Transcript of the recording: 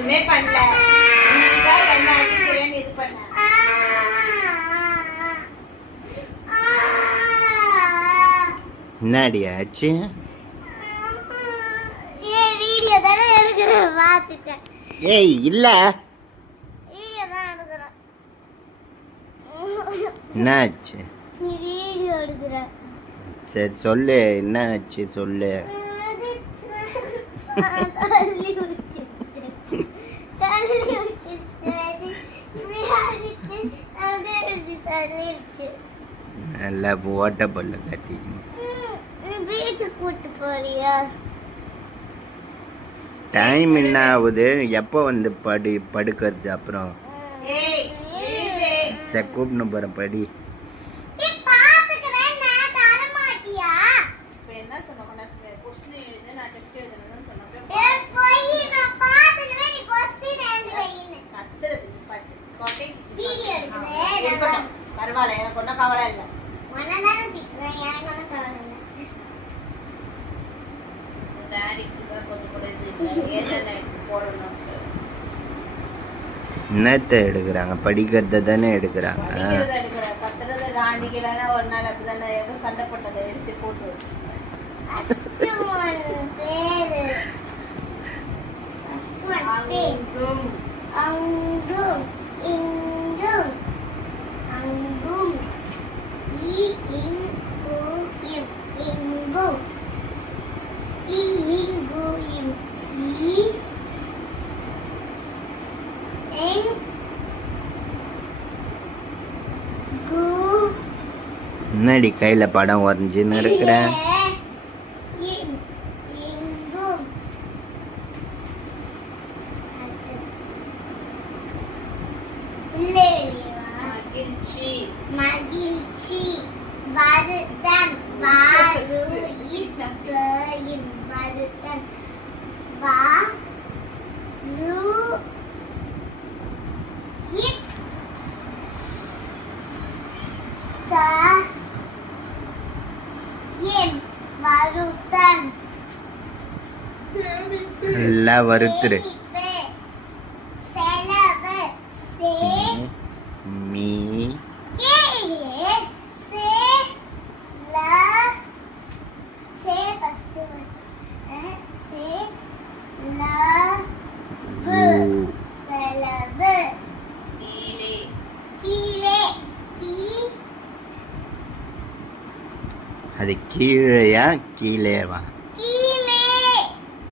எதுவுமே பண்ணல. நீதான் என்ன அடிக்கிறேன்னு இது பண்ண. என்னடி ஆச்சு? வீடியோ தானே எடுக்கிறேன், பார்த்துட்டேன். ஏய் இல்ல, வீடியோ தான் எடுக்கிறேன். என்ன ஆச்சு? நீ வீடியோ எடுக்கிற. சரி சொல்லு, என்ன ஆச்சு சொல்லு. நல்லா ஓட்ட பல்ல கட்டி பீச்சுக்கு கூட்டு போறியா? டைம் என்ன ஆகுது? எப்போ வந்து படுக்கிறது? அப்புறம் சரி கூப்பிட்டு போறேன், படி. பரவாயில்ல, எனக்கு ஒன்றும் கவலை இல்லை. என்னத்த எடுக்கிறாங்க? படிக்கிறத தானே எடுக்கிறாங்க. ஒரு நாள் அப்படிதானே சண்டை போட்டதை எடுத்து போட்டு அங்கும் இங்கும் அங்கும் இங்கும் இங்கும் என்னடி கையில படம் வரைஞ்சுன்னு இருக்கிற? மகிழ்ச்சி வருத்தம் வருத்தம் வருத்தம் எல்லாம் வருத்துரு. மீ அது கீழையா கீழேவா?